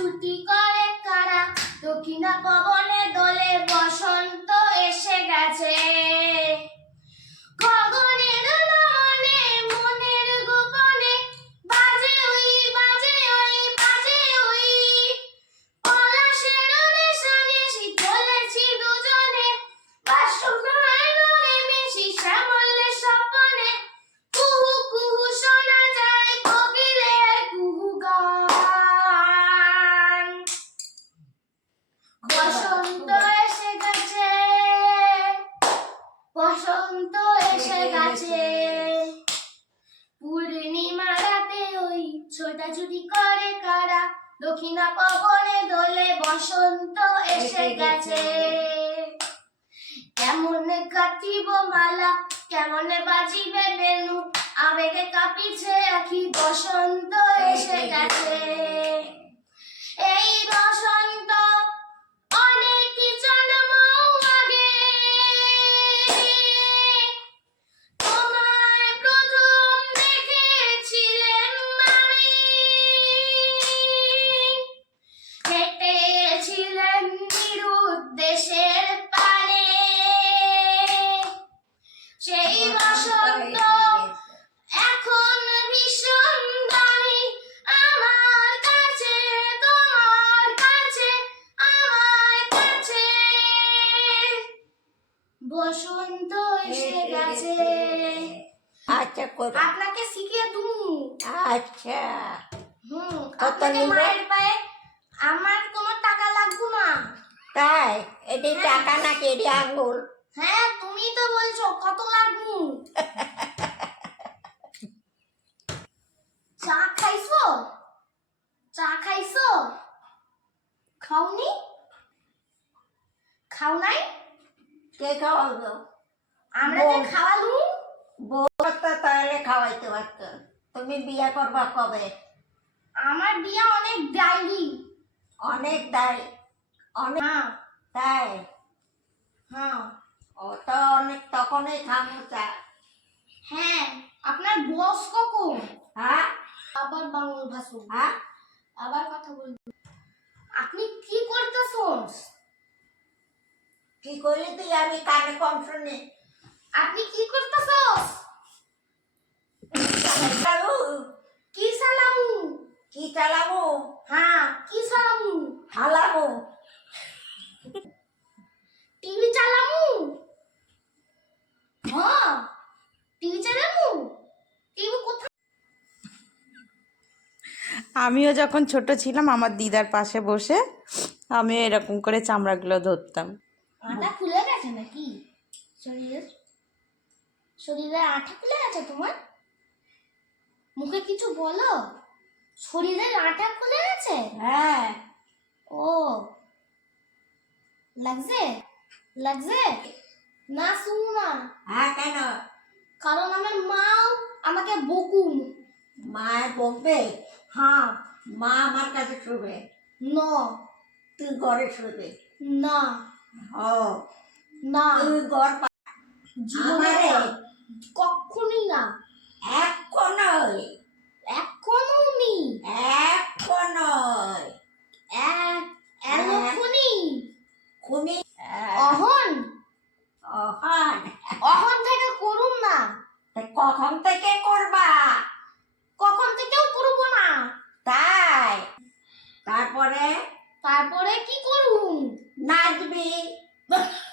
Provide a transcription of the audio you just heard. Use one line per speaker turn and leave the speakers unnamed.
ছুটি করে কারা, দক্ষিণা পবনে দোলে বসন্ত এসে গেছে। গগনের নমনে মনের গোপনে বাজে ওই বাজে ওই বাজে ওই, পলাশের নিশানে শীতলেছি দুজনে, বাসনায় নয় বেশি শ্যামলের স্বপনে, কুহু কুহু শোনা যায় কোকিলের কুহু গান। বসন্ত এসে গেছে, বসন্ত এসে গেছে। পূর্ণিমা রাতে ওই ছোটাছুটি করে কারা, দক্ষিণা পবনে দোলে বসন্ত এসে গেছে। কেমনে কাটিব মালা, কেমনে বাজিবে বেনু, আবেগে কাঁপিছে আখি, বসন্ত এসে গেছে। এই বসন্ত অনেক জন্ম আগে তোমায় প্রথম দেখেছিলেন আমি, হেঁটেছিলেন নিরুদ্দেশের পানে। সেই বসন্ত এখন ভীষণ দামি আমার কাছে, তোমার কাছে, আমার কাছে। বসন্ত এসে গেছে।
আচ্ছা করো।
আপনাকে শিখিয়ে দুমু।
আচ্ছা কত
আপনাকে
নিবে?
মায়ের পায়ে আমার কোনো টাকা লাগবে না।
তাই এটি টাকা নাকি এটি আঙ্গুল?
হ্যাঁ, তুমি তো বলছো কত লাগবে। চা খাইছো? চা খাইছো? খাওনি? খাও নাই?
কে খাওয়াবো?
আমরা যে খাওয়ালু।
বউ তো তাহলে খাওয়াইতে পারত। তুমি বিয়ে করবা কবে?
আমার বিয়ে অনেক ডাইরি।
অনেক দায় অনেক।
হ্যাঁ
তাই
হ্যাঁ
ও তো অনেক তখনই খামু চা।
হ্যাঁ, আপনার বস কখন?
হ্যাঁ
আবার বাংলা ভাষণ,
হ্যাঁ
আবার কথা বলবো। আপনি কি করতেছেন?
কি করলি তুই? আমি কানে কম শুনি।
আপনি কি করতেছেন?
চালাবো?
কি সালামু?
কি চালাবো?
হ্যাঁ, কি সালামু?
হালাবো?
টিভি চালামু? হ্যাঁ, টিভি চালামু। টিভি কোথায়?
আমিও যখন ছোট ছিলাম আমার দিদার পাশে বসে আমিও এরকম করে চামড়াগুলো ধরতাম।
আঠা খুলে গেছে নাকি শরীরের? শরীরের আঠা খুলে গেছে তোমার? মুখে কিছু বলো। শরীরের আঠা খুলে গেছে?
হ্যাঁ
ও, লাগছে? লাগছে না? শুনো না,
হ্যাঁ কেন?
কারণ আমার মাও আমাকে বকুম।
মায়ের বকবে?
হ্যাঁ।
মা আমার কাছে শুবে,
ন
তুই ঘরে শুবে।
না
ও
না,
তুই ঘর
জীবনে
আমারে
না, কখনই না,
এখনই
এখনো নি,
এখনই
এখনই
খুনি
অহন,
অহন।
অহন থেকে করুন না,
তা কখন থেকে করবা?
কখন থেকেও করব না।
তাই তারপরে
তারপরে কি করুন?
নাচবি।